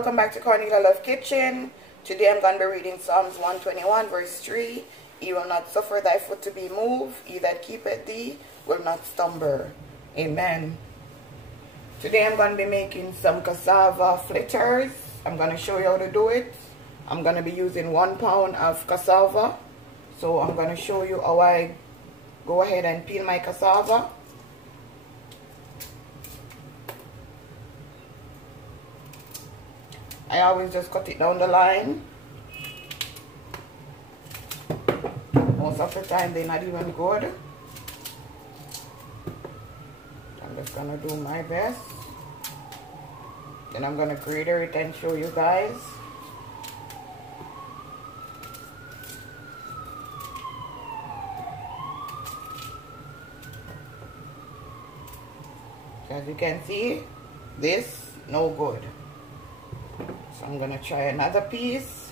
welcome back to Cornelialove Kitchen. Today I'm going to be reading Psalms 121 verse 3. He will not suffer thy foot to be moved, he that keepeth thee will not stumble. Amen. Today I'm going to be making some cassava fritters. I'm going to show you how to do it. I'm going to be using 1 pound of cassava. So I'm going to show you how I go ahead and peel my cassava. I always just cut it down the line. Most of the time they're not even good. I'm just gonna do my best. Then I'm gonna grater it and show you guys. So as you can see, this no good. So I'm gonna try another piece.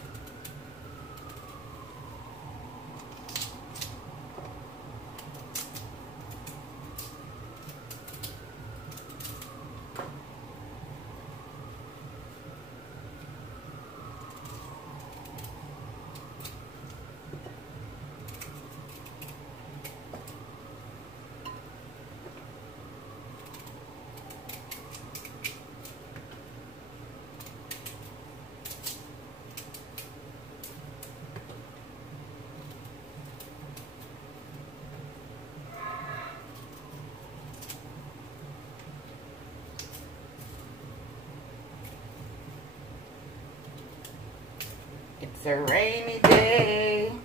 It's a rainy day. I'm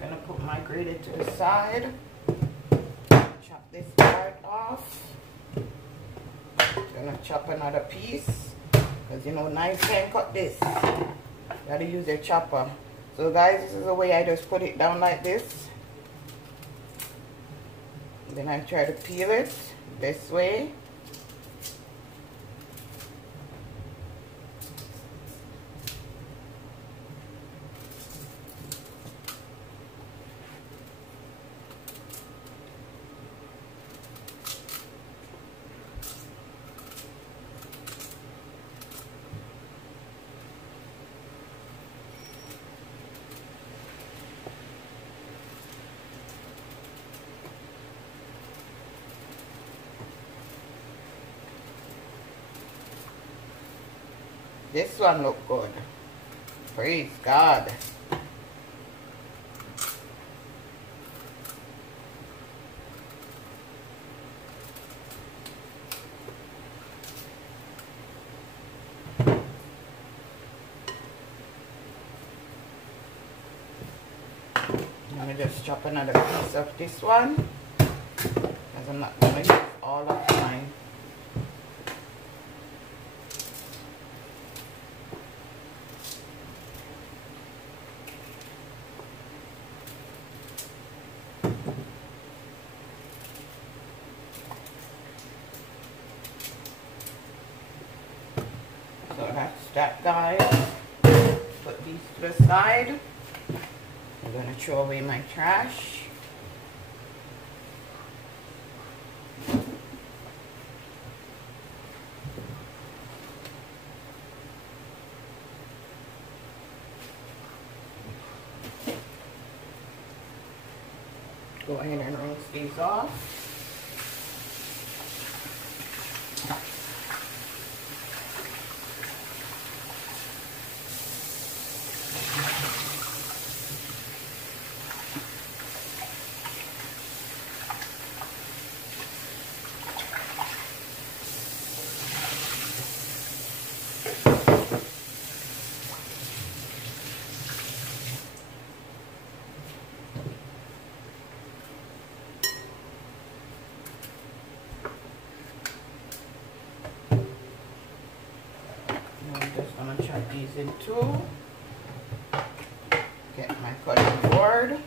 gonna put my grater to the side. Chop this part off. Gonna chop another piece. Because you know, knives can't cut this. You gotta use your chopper. So guys, this is the way I just put it down like this. Then I try to peel it this way. This one look good. Praise God. I'm going to just chop another piece of this one, because I'm not going to use all of mine. So that's that, guys. Put these to the side. I'm going to throw away my trash. Go ahead and rinse these off. Chop these in two. Get my cutting board.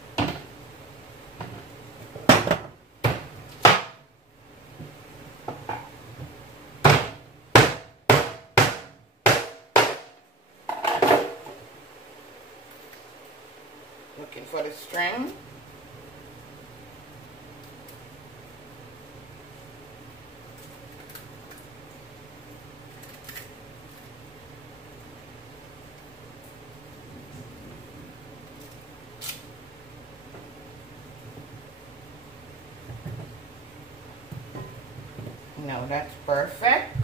Looking for the string. Now that's perfect.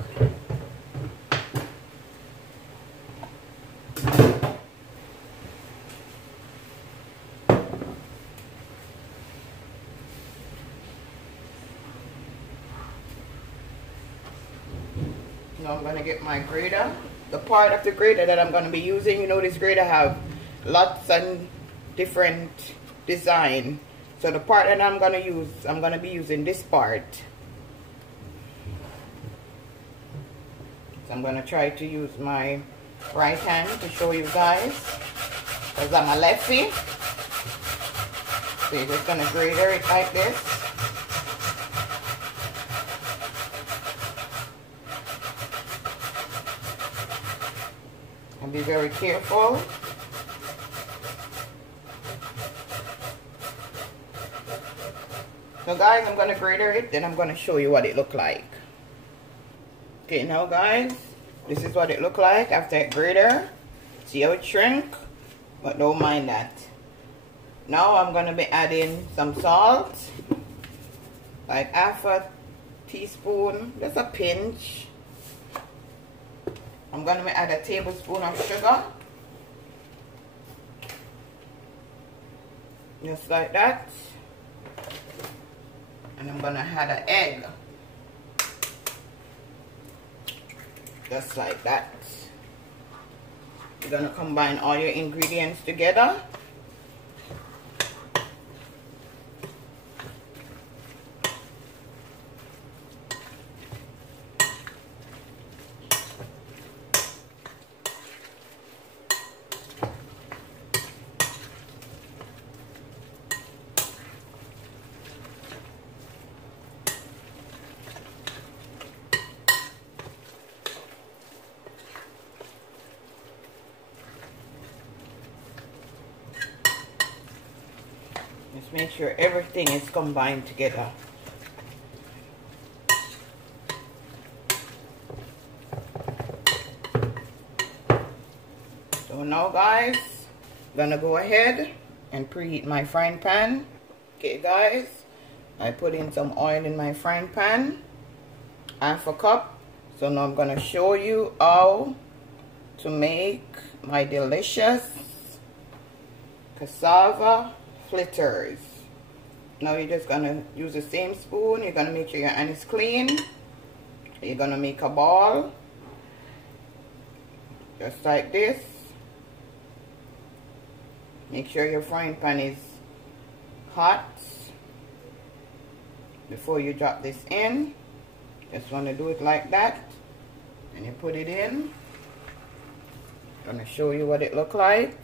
Now I'm going to get my grater. The part of the grater that I'm going to be using, you know, this grater have lots and different design. So the part that I'm going to use, I'm going to be using this part. So I'm going to try to use my right hand to show you guys, because I'm a lefty. So you're just going to grater it like this. And be very careful. So guys, I'm going to grater it, then I'm going to show you what it look like. Okay, now guys, this is what it look like after it grater. See how it shrink? But don't mind that. Now I'm going to be adding some salt. Like half a teaspoon, just a pinch. I'm going to add a tablespoon of sugar. Just like that. And I'm going to add an egg. Just like that. You're going to combine all your ingredients together. Just make sure everything is combined together. So now guys, I'm gonna go ahead and preheat my frying pan. Okay guys, I put in some oil in my frying pan, half a cup. So now I'm gonna show you how to make my delicious cassava fritters. Now you're just gonna use the same spoon. You're gonna make sure your hand is clean. You're gonna make a ball just like this. Make sure your frying pan is hot before you drop this in. Just want to do it like that, and you put it in. I'm gonna show you what it look like.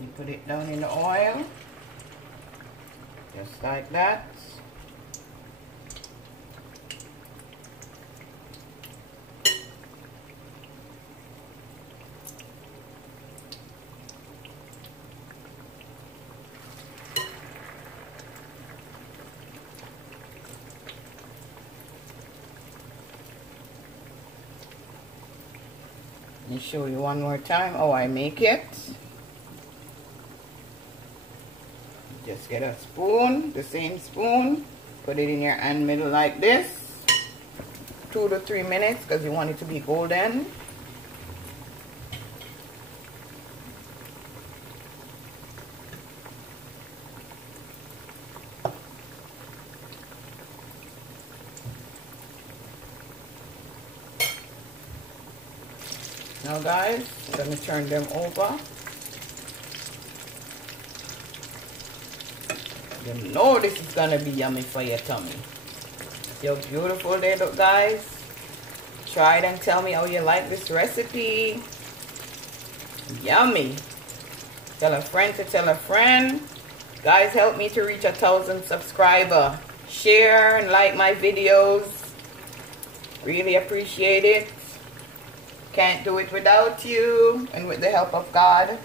You put it down in the oil, just like that. Let me show you one more time how I make it. Just get a spoon, the same spoon, put it in your hand middle like this, 2 to 3 minutes, because you want it to be golden. Now guys, I'm going to turn them over. You know this is gonna be yummy for your tummy. See how beautiful they look, guys? Try it and tell me how you like this recipe. Yummy. Tell a friend to tell a friend. Guys, help me to reach 1,000 subscribers. Share and like my videos. Really appreciate it. Can't do it without you and with the help of God.